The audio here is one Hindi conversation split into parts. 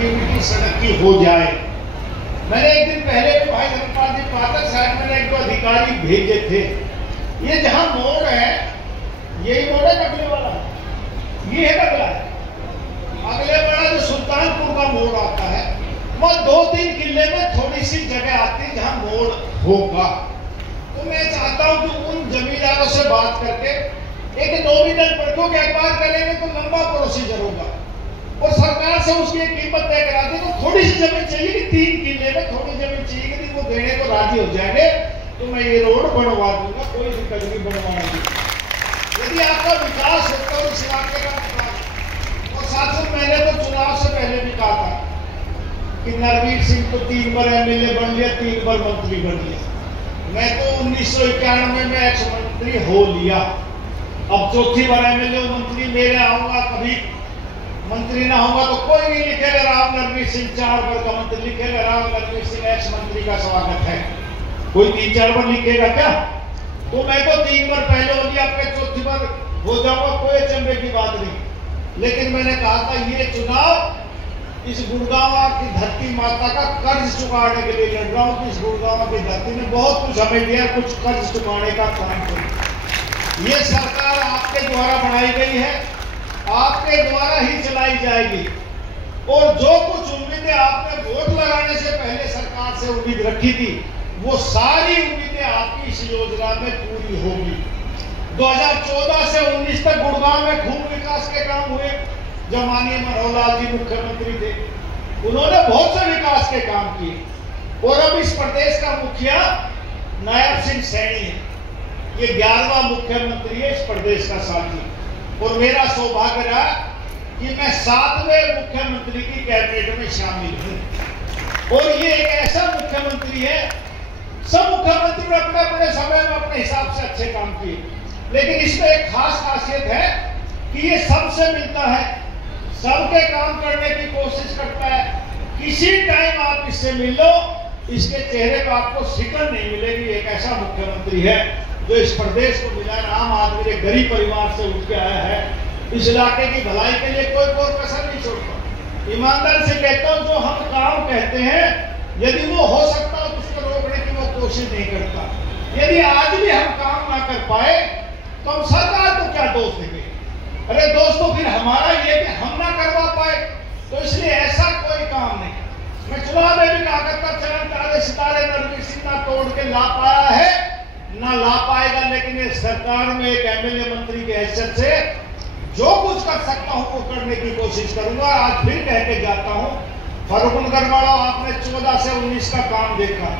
कनेक्टिविटी सड़क की हो जाए। मैंने एक दिन पहले भी भाई धर्मपाल जी पाठक साहब मैंने एक दो अधिकारी भेजे थे। ये जहां मोड़ है यही मोड़ है बगले वाला, ये है बगला है। अगले वाला जो सुल्तानपुर का मोड़ आता है वो 2-3 किले में थोड़ी सी जगह आती है जहां मोड़ होगा। तो मैं चाहता हूं कि उन जमींदारों से बात करके एक नॉमिनल पर, क्योंकि अखबार करेंगे तो लंबा प्रोसीजर होगा और सरकार से उसकी एक कीमत तय करा दे। तो थोड़ी सी जमीन चाहिए कि 3 किले में थोड़ी जमीन चाहिए कि वो देने को राजी हो जाएंगे तो मैं ये रोड बनवा दूंगा, कोई दिक्कत नहीं, बनवाएंगे। यदि आपका विकास होता है उस इलाके का विकास। और साथियों मैंने तो चुनाव से पहले भी कहा था कि नरवीर सिंह तो 3 बार एमएलए बन लिया, 3 बार मंत्री बन लिया। मैं तो 1991 में एक्स मंत्री हो लिया, अब चौथी बार एमएलए मंत्री मेरे आऊंगा, कभी मंत्री ना होगा तो कोई नहीं लिखेगा राव नरवीर सिंह 4 बार का मंत्री, लिखेगा राव नरवीर सिंह एक्स मंत्री का स्वागत है। कोई 3-4 बार लिखेगा क्या? तो मैं तो 3 बार पहले हो गया, आपके चौथी बार हो जाऊंगा, कोई चंबे की बात नहीं। लेकिन मैंने कहा था ये चुनाव इस गुड़गांव की धरती माता का कर्ज चुकाने के लिए लड़ रहा हूं कि इस गुड़गांव की धरती ने बहुत कुछ हमें दिया, कुछ कर्ज चुकाने का काम करें। ये सरकार आपके द्वारा बनाई गई है, आपके द्वारा ही चलाई जाएगी और जो कुछ उम्मीदें आपने वोट लगाने से पहले सरकार से उम्मीद रखी थी वो सारी उम्मीदें आपकी इस योजना में पूरी होगी। 2014 से 19 तक गुड़गांव में खूब विकास के काम हुए। जब माननीय मनोहर लाल जी मुख्यमंत्री थे उन्होंने बहुत से विकास के काम किए और अब इस प्रदेश का मुखिया नायब सिंह सैनी है, ये 11वां मुख्यमंत्री है इस प्रदेश का साथी। और मेरा सौभाग्य रहा कि मैं 7वें मुख्यमंत्री की कैबिनेट में शामिल हूं। और ये एक ऐसा मुख्यमंत्री है, सब मुख्यमंत्री ने अपने अपने समय में अपने हिसाब से अच्छे काम किए, लेकिन इसमें एक खास खासियत है कि ये सबसे मिलता है, सबके काम करने की कोशिश करता है। किसी टाइम आप इससे मिलो, इसके चेहरे पर आपको शिकन नहीं मिलेगी। एक ऐसा मुख्यमंत्री है जो इस प्रदेश को मिला है, आम आदमी एक गरीब परिवार से उठ के आया है, इस इलाके की भलाई के लिए कोई कसर नहीं छोड़ता। ईमानदारी से कहता हूं, जो हम काम कहते हैं यदि वो हो सकता हो तो उसको रोकने की वो कोशिश नहीं करता। यदि आज भी हम काम ना कर पाए तो हम सरकार को क्या दोष देंगे? अरे दोस्तों फिर हमारा ये कि हम ना करवा पाए, तो इसलिए ऐसा कोई काम नहीं। मैं चुनाव में भी कहा करता चरण तारे सितारे नरवीर सिंह ना तोड़ के ला पाया है ना ला पाएगा, लेकिन ये सरकार में एक एमएलए मंत्री के हैसियत से जो कुछ कर सकता हूं वो करने की कोशिश करूंगा। आज फिर कह के जाता हूं, फर्रुखनगर वाला आपने 14 से 19 का काम देखा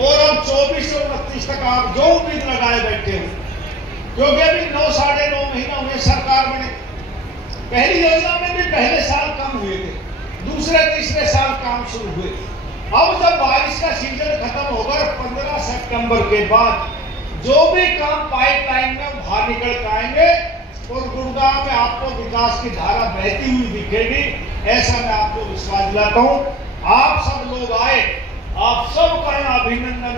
और अब 24 से 29 तक आप जो उम्मीद लगाए बैठे हो, क्योंकि अभी 9-9.5 महीना हुए सरकार बने। पहली योजना में भी पहले साल काम हुए थे, दूसरे-तीसरे साल काम शुरू हुए। अब जब बारिश का सीजन खत्म होगा 15 सितंबर के बाद जो भी काम पाइपलाइन में बाहर निकल के आएंगे और गुड़गांव में आपको विकास की धारा बहती हुई दिखेगी, ऐसा मैं आपको विश्वास दिलाता हूं। आप सब लोग आए, आप सबका अभिनंदन।